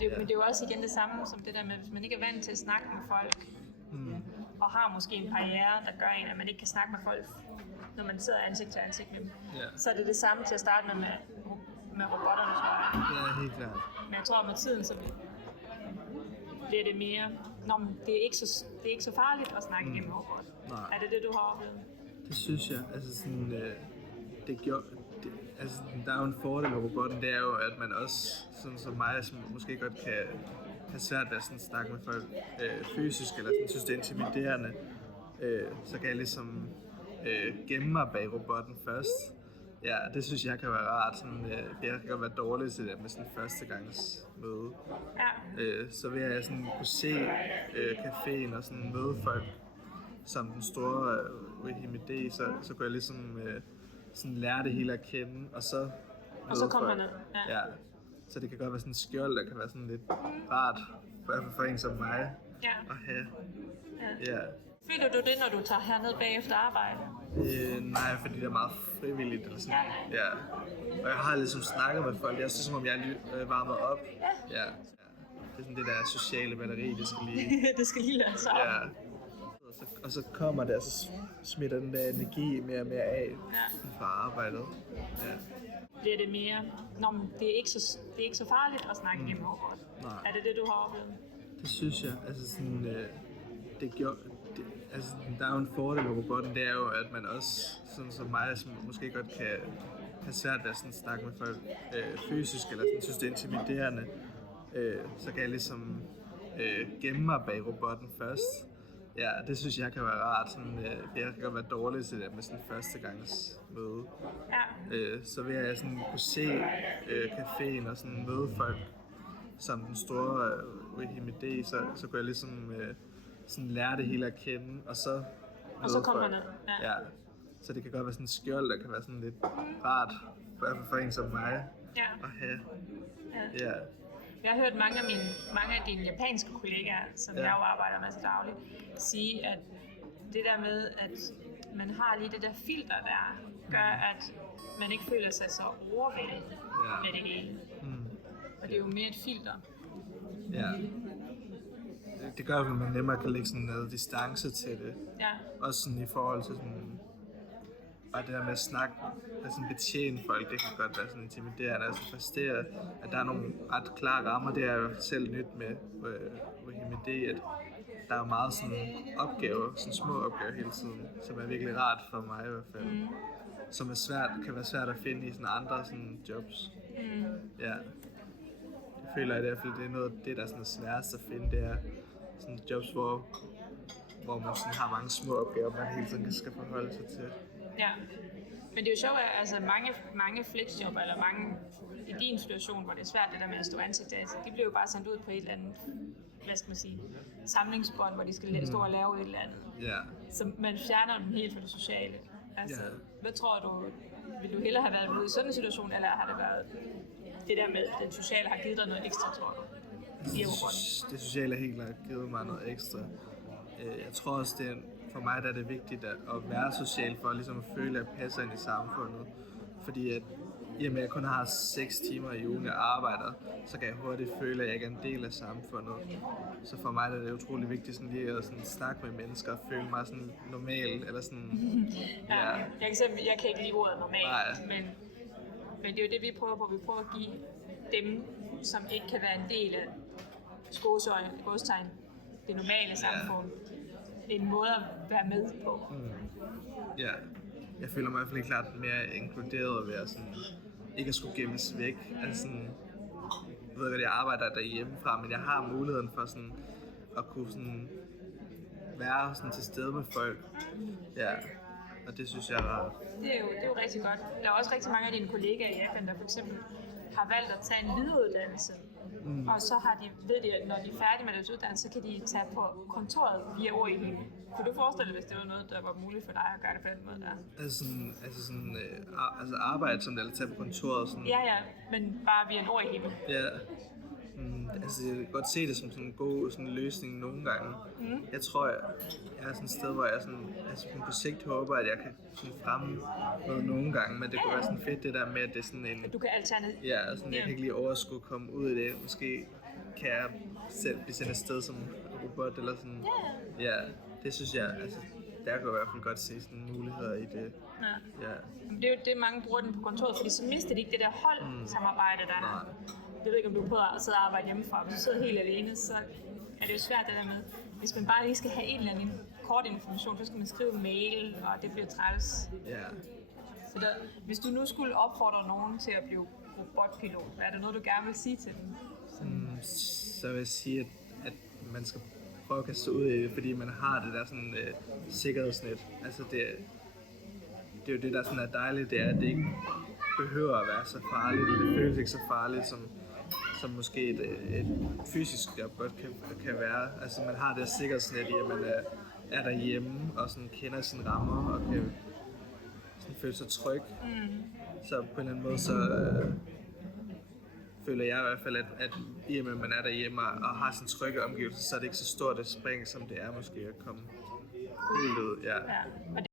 Men det er jo også igen det samme som det der med, hvis man ikke er vant til at snakke med folk, og har måske en barriere, der gør en, at man ikke kan snakke med folk, når man sidder ansigt til ansigt med dem. Så er det det samme til at starte med robotterne, tror jeg. Ja, helt klart. Men jeg tror, med tiden, så bliver det mere... det er ikke så farligt at snakke med robot. Nej. Er det det, du har oplevet? Det synes jeg. Altså sådan, der er jo en fordel ved robotten, det er jo, at man også, sådan som mig, som måske godt kan have svært ved at sådan snakke med folk fysisk, eller sådan, synes det er intimiderende, så kan jeg ligesom gemme mig bag robotten først. Ja, det synes jeg kan være rart. Sådan, jeg kan godt være dårlig til det med sådan førstegangsmøde. Så vil jeg sådan kunne se caféen og sådan møde folk som den store Wihimide, så kunne jeg ligesom sådan lære det hele at kende, og så kommer man ned. Ja. Så det kan godt være sådan en skjold, der kan være sådan lidt rart, i hvert fald for en som mig at have. Ja. Føler du det, når du tager herned bagefter arbejde? Nej, fordi det er meget frivilligt eller sådan. Ja. Og jeg har ligesom snakket med folk. Jeg synes, som om jeg er lige varmet op. Ja. Det er sådan det der sociale batteri, det skal lige... det skal lige lade sig op. Ja. Og så kommer det, og så smitter den der energi mere og mere af fra arbejdet. Ja. Bliver det mere... det er ikke så farligt at snakke gennem robot. Er det det, du har oplevet? Det synes jeg. Altså sådan... der er jo en fordel ved robotten, det er jo, at man også, sådan som mig, som måske godt kan have svært ved at sådan snakke med folk fysisk, eller sådan, synes det er intimiderende, så kan jeg ligesom gemme mig bag robotten først. Ja, det synes jeg kan være rart. Sådan, jeg kan godt være dårlig til det med sådan førstegangsmøde. Så vil jeg sådan kunne se caféen og sådan møde folk som den store Wihimide, så kunne jeg ligesom sådan lære det hele at kende, og så kommer man ned. Ja. Så det kan godt være sådan en skjold, der kan være sådan lidt rart, i hvert fald for en som mig at have. Ja. Jeg har hørt mange af dine japanske kollegaer, som jeg jo arbejder med til dagligt, sige, at det der med, at man har lige det der filter der, gør, at man ikke føler sig så overvældet med det hele. Og det er jo mere et filter. Ja. Det gør, at man nemmere kan lægge sådan noget distance til det. Også sådan i forhold til sådan... Bare det der med at snakke, at sådan betjene folk, det kan godt være sådan intimiderende. Altså præstere, at der er nogle ret klare rammer. Det er jo selv nyt med Wihimide, at der er meget sådan opgaver, sådan små opgaver hele tiden, som er virkelig rart for mig i hvert fald. Som kan være svært at finde i sådan andre sådan jobs. Ja. Jeg føler i hvert fald, det er noget af det, der er sådan sværest at finde, det er sådan jobs, hvor man sådan har mange små opgaver, man hele tiden skal forholde sig til. Ja, men det er jo sjovt, at altså mange flexjobber, eller mange i din situation, hvor det er svært det der med at stå ansigt til ansigt, de bliver jo bare sendt ud på et eller andet, hvad skal man sige, samlingsbånd, hvor de skal stå og lave et eller andet. Så man fjerner dem helt fra det sociale. Altså, hvad tror du, vil du hellere have været ude i sådan en situation, eller har det været det der med, at den sociale har givet dig noget ekstra, tror du? Det sociale har helt klart givet mig noget ekstra. Jeg tror også, for mig der er det vigtigt at være social for ligesom at føle, at jeg passer ind i samfundet. Fordi at i og med at jeg kun har 6 timer i ugen, jeg arbejder, så kan jeg hurtigt føle, at jeg ikke er en del af samfundet. Så for mig er det utrolig vigtigt sådan lige at sådan snakke med mennesker og føle mig sådan normal. Eller sådan, jeg kan ikke lide ordet normal, men det er jo det, vi prøver på. Vi prøver at give dem, som ikke kan være en del af godstegn, det normale samfund, en måde at være med på. Ja, jeg føler mig i hvert fald klart mere inkluderet ved at sådan, ikke at skulle gemmes væk. Altså sådan, jeg ved godt, jeg arbejder derhjemmefra, men jeg har muligheden for sådan at kunne sådan være sådan til stede med folk. Ja, og det synes jeg er rart. Det er jo rigtig godt. Der er også rigtig mange af dine kollegaer i Japan, der for eksempel har valgt at tage en videreuddannelse. Og så ved de, at når de er færdige med deres uddannelse, så kan de tage på kontoret via Wihimide. Kunne du forestille dig, hvis det var noget, der var muligt for dig at gøre det på den måde der? Altså arbejde som det, eller tage på kontoret? Sådan. Ja, men bare via en Wihimide. Ja. Altså, jeg kan godt se det som sådan en god sådan løsning nogle gange. Jeg tror, jeg er sådan et sted, hvor jeg sådan, altså på sigt håber, at jeg kan sådan fremme noget nogle gange, men det kunne være sådan fedt det der med, at det er sådan en... At du kan alternere. Ja, sådan, jeg kan ikke lige overskue komme ud i det. Måske kan jeg selv blive sendt afsted som robot, eller sådan. Ja, det synes jeg, altså, der kan jeg i hvert fald godt se sådan muligheder i det. Ja. Det er jo det, mange bruger den på kontoret, fordi så mister de ikke det der holdsamarbejde, der er. Jeg ved ikke, om du prøver at sidde og arbejde hjemmefra. Hvis du sidder helt alene, så er det jo svært det der med, hvis man bare lige skal have en eller anden kort information, så skal man skrive en mail, og det bliver træls. Ja. Så der, hvis du nu skulle opfordre nogen til at blive robotpilot, er der noget, du gerne vil sige til dem? Så vil jeg sige, at man skal prøve at kaste sig ud i det, fordi man har det der sådan sikkerhedsnet. Altså det er jo det, der sådan er dejligt, det er, at det ikke behøver at være så farligt, eller det føles ikke så farligt, som måske et fysisk job godt kan være. Altså man har det der sikkerhedsnet i, at man er derhjemme og sådan kender sine rammer og kan sådan føle sig tryg. Så på en eller anden måde, så føler jeg i hvert fald, at i og med, at man er derhjemme og har sin trygge omgivelser, så er det ikke så stort et spring, som det er måske at komme helt ud. Ja.